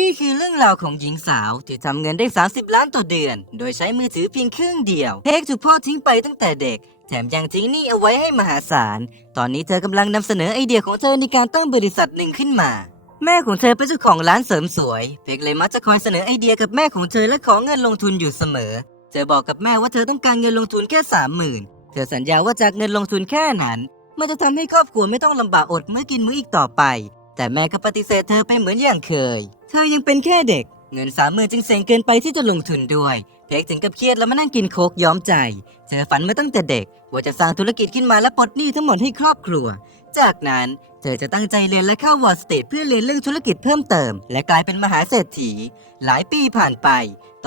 นี่คือเรื่องราวของหญิงสาวที่ทำเงินได้ 30 ล้านต่อเดือน โดยใช้มือถือเพียงเครื่องเดียวเพกถูกพ่อทิ้งไปตั้งแต่เด็ก แถมยังทิ้งหนี้เอาไว้ให้มหาศาล ตอนนี้เธอกำลังนำเสนอไอเดียของเธอในการตั้งบริษัทหนึ่งขึ้นมา แม่ของเธอเป็นเจ้าของร้านเสริมสวย เพกเลยมักจะคอยเสนอไอเดียกับแม่ของเธอและขอเงินลงทุนอยู่เสมอ เธอบอกกับแม่ว่าเธอต้องการเงินลงทุนแค่สามหมื่นเธอสัญญาว่าจากเงินลงทุนแค่นั้นมันจะทำให้ครอบครัวไม่ต้องลำบากอดเมื้อกินมื้ออีกต่อไป แต่แม่ก็ปฏิเสธเธอไปเหมือนอย่างเคย ธอยังเป็นแค่เด็ก เงินสามหมื่นจึงเซ็งเกินไปที่จะลงทุนด้วย เพกถึงกับเครียดแล้วมานั่งกินโคกย้อมใจ เธอฝันมาตั้งแต่เด็ก ว่าจะสร้างธุรกิจขึ้นมาและปลดหนี้ทั้งหมดให้ครอบครัว จากนั้นเธอจะตั้งใจเรียนและเข้าวอร์สเตทเพื่อเรียนเรื่องธุรกิจเพิ่มเติม และกลายเป็นมหาเศรษฐี หลายปีผ่านไป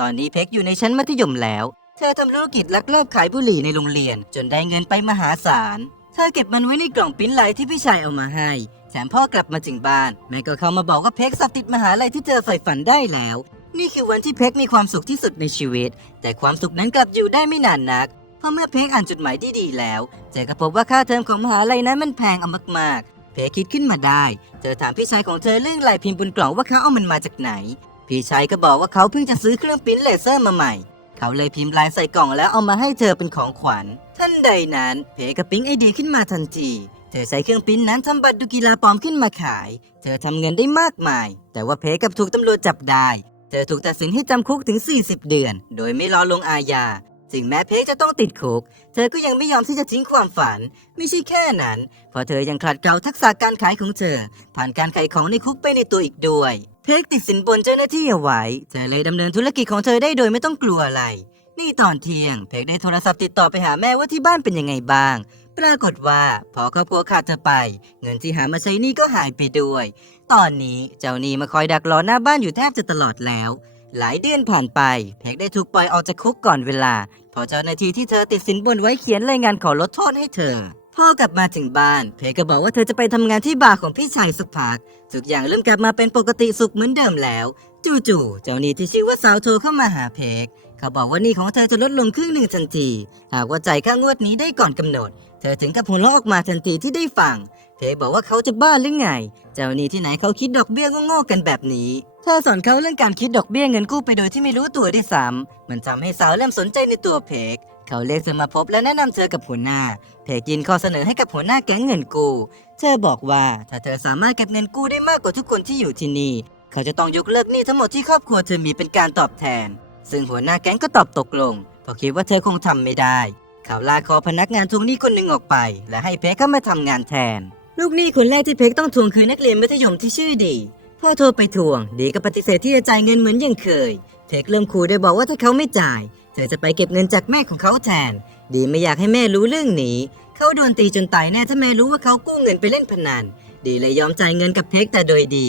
ตอนนี้เพกอยู่ในชั้นมัธยมแล้ว เธอทำธุรกิจลักลอบขายบุหรี่ในโรงเรียน จนได้เงินไปมหาศาล เธอเก็บมันไว้ในกล่องปิ้นลายที่พี่ชายเอามาให้ แถมพ่อกลับมาถึงบ้าน แม่ก็เข้ามาบอกว่าเพ็กสอบติดมหาลัยที่เธอใฝ่ฝันได้แล้ว นี่คือวันที่เพ็กมีความสุขที่สุดในชีวิต แต่ความสุขนั้นกลับอยู่ได้ไม่นานนัก เพราะเมื่อเพ็กอ่านจดหมายที่ดีแล้วเธอก็พบว่าค่าเทอมของมหาลัยนั้นมันแพงเอามากๆ เพ็กคิดขึ้นมาได้ เธอถามพี่ชายของเธอเรื่องลายพิมพ์บนกล่องว่าเขาเอามันมาจากไหน พี่ชายก็บอกว่าเขาเพิ่งจะซื้อเครื่องปิ้นเลเซอร์มาใหม่ เขาเลยพิมพ์ลายใส่กล่องแล้วเอามาให้เธอเป็นของขวัญท่านใดนั้นเพก็ปิ๊งไอเดียขึ้นมาทันทีเธอใช้เครื่องปิ้นนั้นทำบัตรดูกีฬาปลอมขึ้นมาขาย เธอทำเงินได้มากมาย แต่ว่าเพกับถูกตำรวจจับได้ เธอถูกตัดสินให้จำคุกถึง 40 เดือน โดยไม่รอลงอาญาถึงแม้เพกจะต้องติดคุก เธอก็ยังไม่ยอมที่จะทิ้งความฝัน ไม่ใช่แค่นั้น เพราะเธอยังขัดเกลาทักษะการขายของเธอ ผ่านการขายของในคุกไปในตัวอีกด้วย เพกติดสินบนเจ้าหน้าที่เอาไว้เธอเลยดำเนินธุรกิจของเธอได้โดยไม่ต้องกลัวอะไร นี่ตอนเที่ยงเพกได้โทรศัพท์ติดต่อไปหาแม่ว่าที่บ้านเป็นยังไงบ้าง ปรากฏว่าพอครอบครัวขาดเธอไป เงินที่หามาใช้หนี่ก็หายไปด้วย ตอนนี้เจ้าหนี้มาคอยดักรอหน้าบ้านอยู่แทบจะตลอดแล้ว หลายเดือนผ่านไป เพกได้ถูกปล่อยออกจากคุกก่อนเวลาพอเจ้าหน้าที่ที่เธอติดสินบนไว้เขียนรายงานขอลดโทษให้เธอ พ่อกลับมาถึงบ้าน เพกก็บอกว่าเธอจะไปทำงานที่บาร์ของพี่ชายสักพักทุกอย่างเริ่มกลับมาเป็นปกติสุขเหมือนเดิมแล้วจู่ๆเจ้าหนี้ที่ชื่อว่าสาวโทรเข้ามาหาเพกเขาบอกว่าหนี่ของเธอจะลดลงครึ่งหนึ่งทันที หากว่าจ่ายค่างวดนี้ได้ก่อนกำหนด เธอถึงกับหัวเราะออกมาทันทีที่ได้ฟังเพกบอกว่าเขาจะบ้าหรือไง เจ้าหนี้ที่ไหนเขาคิดดอกเบี้ยโง่ๆกันแบบนี้เธอสอนเขาเรื่องการคิดดอกเบี้ยเงินกู้ไปโดยที่ไม่รู้ตัวด้วยซ้ำมันทำให้สาวเริ่มสนใจในตัวเพก เขาเรียกเธอมาพบและแนะนำเธอกับหัวหน้า เพกยินข้อเสนอให้กับหัวหน้าแก๊งเงินกู้ เธอบอกว่าถ้าเธอสามารถเก็บเงินกู้ได้มากกว่าทุกคนที่อยู่ที่นี่ เขาจะต้องยกเลิกหนี้ทั้งหมดที่ครอบครัวเธอมีเป็นการตอบแทน ซึ่งหัวหน้าแก๊งก็ตอบตกลงเพราะคิดว่าเธอคงทำไม่ได้ เขาลาคอพนักงานทวงหนี้คนหนึ่งออกไป และให้เพกเข้ามาทำงานแทน ลูกหนี้คนแรกที่เพกต้องทวงคือนักเรียนมัธยมที่ชื่อดีพ่อโทรไปทวง ดีก็ปฏิเสธที่จะจ่ายเงินเหมือนอย่างเคย เพกเริ่มขู่โดยบอกว่าถ้าเขาไม่จ่าย เธอจะไปเก็บเงินจากแม่ของเขาแทน ดีไม่อยากให้แม่รู้เรื่องนี้ เขาโดนตีจนตายแน่ถ้าแม่รู้ว่าเขากู้เงินไปเล่นพนัน ดีเลยยอมจ่ายเงินกับเพกแต่โดยดี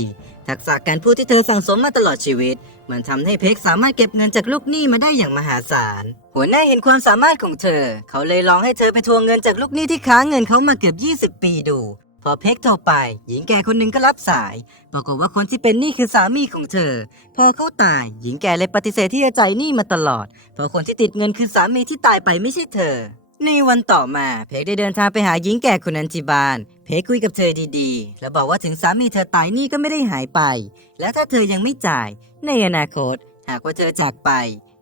ทักษะการพูดที่เธอสั่งสมมาตลอดชีวิต มันทำให้เพกสามารถเก็บเงินจากลูกหนี้มาได้อย่างมหาศาล หัวหน้าเห็นความสามารถของเธอ เขาเลยลองให้เธอไปทวงเงินจากลูกหนี้ที่ค้างเงินเขามาเกือบ20 ปีดู พอเพกโทรไป หญิงแก่คนหนึ่งก็รับสาย ปรากฏว่าคนที่เป็นหนี้คือสามีของเธอ พอเขาตาย หญิงแก่เลยปฏิเสธที่จะจ่ายหนี้มาตลอด เพราะคนที่ติดเงินคือสามีที่ตายไปไม่ใช่เธอ ในวันต่อมาเพกได้เดินทางไปหาหญิงแก่คนนั้นที่บ้าน เพกคุยกับเธอดีๆ แล้วบอกว่าถึงสามีเธอตายหนี้ก็ไม่ได้หายไป และถ้าเธอยังไม่จ่าย ในอนาคต หากว่าเธอจากไป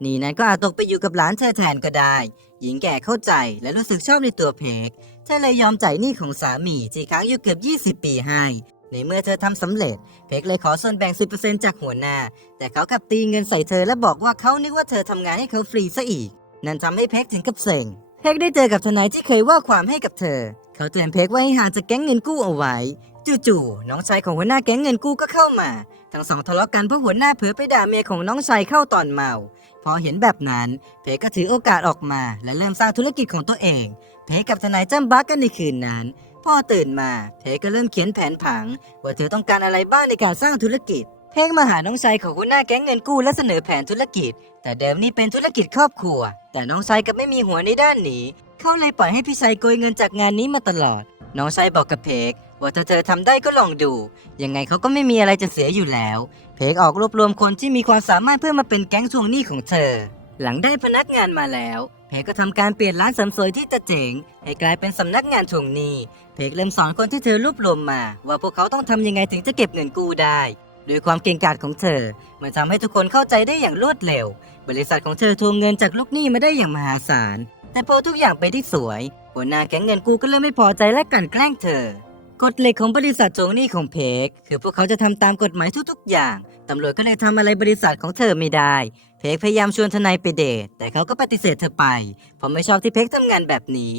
นี้นั้นก็อาจตกไปอยู่กับหลานเธอแทนก็ได้ หญิงแก่เข้าใจและรู้สึกชอบในตัวเพกเธอเลยยอมจ่ายหนี้ของสามีที่ค้างอยู่เกือบ 20 ปีให้ ในเมื่อเธอทำสำเร็จ เพกเลยขอส่วนแบ่ง 10%จากหัวหน้า แต่เขากลับตีเงินใส่เธอและบอกว่าเขานึกว่าเธอทำงานให้เขาฟรีซะอีก นั่นทำให้เพกถึงกับเซ็งเพกได้เจอกับทนายที่เคยว่าความให้กับเธอ เขาเตือนเพกว่าให้ห่างจากแก๊งเงินกู้เอาไว้จู่ๆน้องชายของหัวหน้าแก๊งเงินกู้ก็เข้ามา ทั้งสองทะเลาะกันเพราะหัวหน้าเผลอไปด่าเมียของน้องชายเข้าตอนเมา พอเห็นแบบนั้น เพก็ถือโอกาสออกมา และเริ่มสร้างธุรกิจของตัวเอง เพกับทนายจ้ำบักกันในคืนนั้น พอตื่นมาเพก็เริ่มเขียนแผนผัง ว่าเธอต้องการอะไรบ้างในการสร้างธุรกิจ เพกมาหาน้องชายของหัวหน้าแก๊งเงินกู้และเสนอแผนธุรกิจ แต่เดิมนี่เป็นธุรกิจครอบครัว แต่น้องชายกับไม่มีหัวในด้านนี้ เขาเลยปล่อยให้พี่ชายโกยเงินจากงานนี้มาตลอด น้องชายบอกกับเพก ว่าถ้าเธอทำได้ก็ลองดู ยังไงเขาก็ไม่มีอะไรจะเสียอยู่แล้ว เพกออกรวบรวมคนที่มีความสามารถเพื่อมาเป็นแก๊งทวงหนี้ของเธอ หลังได้พนักงานมาแล้ว เพกก็ทำการเปลี่ยนร้านเสริมสวยที่จะเจ๋งให้กลายเป็นสำนักงานทวงหนี้ เพกเริ่มสอนคนที่เธอรวบรวมมา ว่าพวกเขาต้องทำยังไงถึงจะเก็บเงินกู้ได้ด้วยความเก่งกาจของเธอ มันทำให้ทุกคนเข้าใจได้อย่างรวดเร็ว บริษัทของเธอทวงเงินจากลูกหนี้มาได้อย่างมหาศาล แต่พอทุกอย่างไปที่สวย หัวหน้าแก๊งเงินกู้ก็เริ่มไม่พอใจและกลั่นแกล้งเธอ กฎเหล็กของบริษัททวงหนี้ของเพกคือพวกเขาจะทำตามกฎหมายทุกๆ อย่าง ตำรวจก็เลยทำอะไรบริษัทของเธอไม่ได้ เพกพยายามชวนทนายไปเดท แต่เขาก็ปฏิเสธเธอไป เพราะไม่ชอบที่เพกทำงานแบบนี้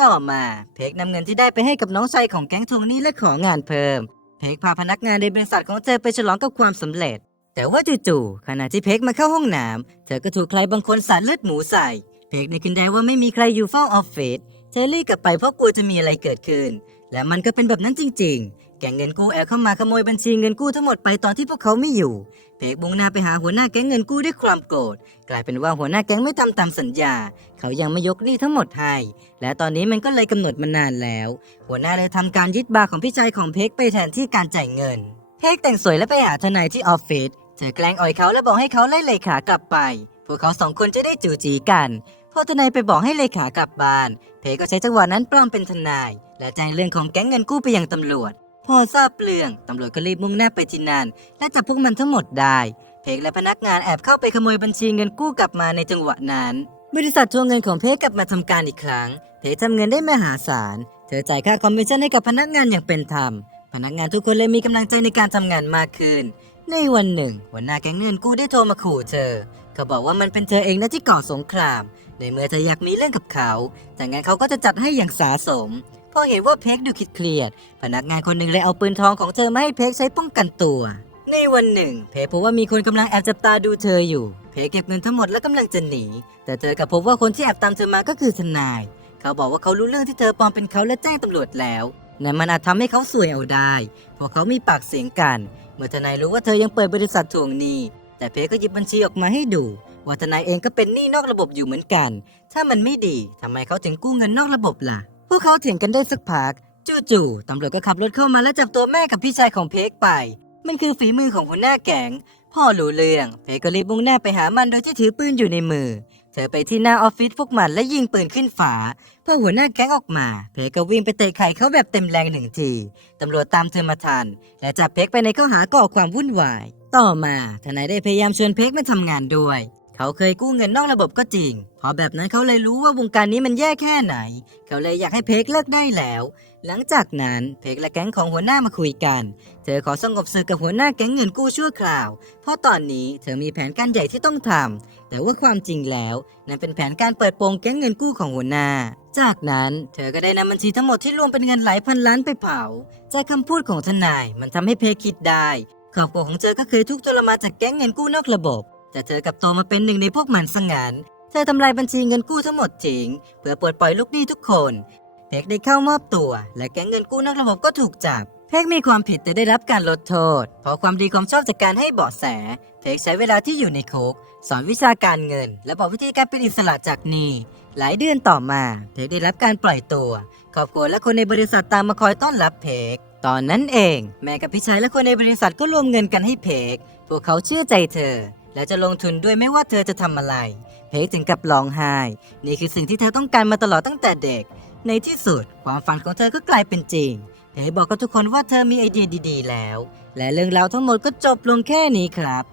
ต่อมาเพกนำเงินที่ได้ไปให้กับน้องชายของแก๊งทวงหนี้และของานเพิ่ม เพกพาพนักงานในบริษัทของเธอไปฉลองกับความสำเร็จ แต่ว่าจู่ๆขณะที่เพกมาเข้าห้องน้ำเธอก็ถูกใครบางคนสาดเลือดหมูใส่ เพกนึกขึ้นได้ว่าไม่มีใครอยู่เฝ้าออฟฟิศเธอรีบกลับไปเพราะกลัวจะมีอะไรเกิดขึ้นและมันก็เป็นแบบนั้นจริง ๆ แก๊งเงินกู้แอบเข้ามาขโมยบัญชีเงินกู้ทั้งหมดไปตอนที่พวกเขาไม่อยู่ เพกบุงหน้าไปหาหัวหน้าแก๊งเงินกู้ด้วยความโกรธ กลายเป็นว่าหัวหน้าแก๊งไม่ทำตามสัญญา เขายังไม่ยกหนี้ทั้งหมดให้ และตอนนี้มันก็เลยกำหนดมานานแล้ว หัวหน้าเลยทำการยึดบาร์ของพี่ชายของเพกไปแทนที่การจ่ายเงิน เพกแต่งสวยและไปหาทนายที่ออฟฟิศเธอแกล้งอ่อยเขาและบอกให้เขาไล่เลขากลับไป พวกเขาสองคนจะได้จูจีกัน พอทนายไปบอกให้เลขากลับบ้าน เพก็ใช้จังหวะนั้นปลอมเป็นทนาย และแจ้งเรื่องของแก๊งเงินกู้ไปยังตำรวจ พอทราบเรื่องตำรวจก็รีบมุ่งหน้าไปที่นั่นและจับพวกมันทั้งหมดได้ เพกและพนักงานแอบเข้าไปขโมยบัญชีเงินกู้กลับมาในจังหวะนั้น บริษัททวงเงินของเพกกลับมาทำการอีกครั้ง เพกทำเงินได้มหาศาล เธอจ่ายค่าคอมมิชชั่นให้กับพนักงานอย่างเป็นธรรม พนักงานทุกคนเลยมีกำลังใจในการทำงานมากขึ้น ในวันหนึ่งหัวหน้าแก๊งเงินกู้ได้โทรมาขู่เธอ เขาบอกว่ามันเป็นเธอเองนะที่ก่อสงคราม ในเมื่อเธออยากมีเรื่องกับเขาแต่งั้นเขาก็จะจัดให้อย่างสาสม พอเห็นว่าเพกดูคิดเครียด พนักงานคนหนึ่งเลยเอาปืนทองของเธอมาให้เพกใช้ป้องกันตัว ในวันหนึ่ง เพกพบว่ามีคนกำลังแอบจับตาดูเธออยู่ เพกเก็บเงินทั้งหมดแล้วกำลังจะหนี แต่เธอกลับพบว่าคนที่แอบตามเธอมาก็คือทนาย เขาบอกว่าเขารู้เรื่องที่เธอปลอมเป็นเขาและแจ้งตำรวจแล้วนั่นมันอาจทำให้เขาสวยเอาได้ เพราะเขามีปากเสียงกัน เมื่อทนายรู้ว่าเธอยังเปิดบริษัททวงหนี้ แต่เพก็หยิบบัญชีออกมาให้ดูว่าทนายเองก็เป็นหนี้นอกระบบอยู่เหมือนกัน ถ้ามันไม่ดีทำไมเขาถึงกู้เงินนอกระบบล่ะ พวกเขาเถียงกันได้สักพัก จู่ๆตำรวจก็ขับรถเข้ามาและจับตัวแม่กับพี่ชายของเพกไป มันคือฝีมือของหัวหน้าแก๊งพ่อรู้เรื่อง เพกก็รีบมุ่งหน้าไปหามันโดยที่ถือปืนอยู่ในมือ เธอไปที่หน้าออฟฟิศพวกมันและยิงปืนขึ้นฝาพอหัวหน้าแก๊งออกมา เพกก็วิ่งไปเตะไข่เขาแบบเต็มแรงหนึ่งทีตำรวจตามเธอมาทันและจับเพกไปในข้อหาก่อความวุ่นวาย ต่อมาทนายได้พยายามชวนเพ็กมาทำงานด้วย เขาเคยกู้เงินนอกระบบก็จริงพราะแบบนั้นเขาเลยรู้ว่าวงการนี้มันแย่แค่ไหน เขาเลยอยากให้เพ็กเลิกได้แล้ว หลังจากนั้นเพ็กและแก๊งของหัวหน้ามาคุยกัน เธอขอสงบศึกกับหัวหน้าแก๊งเงินกู้ชั่วคราว เพราะตอนนี้เธอมีแผนการใหญ่ที่ต้องทำแต่ว่าความจริงแล้วนั่นเป็นแผนการเปิดโปงแก๊งเงินกู้ของหัวหน้าจากนั้นเธอก็ได้นำบัญชีทั้งหมดที่รวมเป็นเงินหลายพันล้านไปเผา จากคำพูดของทนายมันทำให้เพกคิดได้ ครอบครัวของเธอก็เคยทุกข์ทรมานจากแก๊งเงินกู้นอกระบบ แต่เธอกับโตมาเป็นหนึ่งในพวกมันซะงั้นเธอทำลายบัญชีเงินกู้ทั้งหมดทิ้งเพื่อปลดปล่อยลูกหนี้ทุกคนเพ็กได้เข้ามอบตัว และแก๊งเงินกู้นอกระบบก็ถูกจับเพ็กมีความผิดแต่ได้รับการลดโทษ เพราะความดีความชอบจากการให้เบาะแส เพ็กใช้เวลาที่อยู่ในคุกสอนวิชาการเงิน และบอกวิธีการเป็นอิสระจากหนี้หลายเดือนต่อมา เพ็กได้รับการปล่อยตัวครอบครัวและคนในบริษัทตามมาคอยต้อนรับเพ็ก ตอนนั้นเอง แม่กับพี่ชายและคนในบริษัทก็รวมเงินกันให้เพก พวกเขาเชื่อใจเธอ และจะลงทุนด้วยไม่ว่าเธอจะทำอะไร เพกถึงกับร้องไห้ นี่คือสิ่งที่เธอต้องการมาตลอดตั้งแต่เด็ก ในที่สุด ความฝันของเธอก็กลายเป็นจริง เพกบอกกับทุกคนว่าเธอมีไอเดียดี ๆ แล้ว และเรื่องราวทั้งหมดก็จบลงแค่นี้ครับ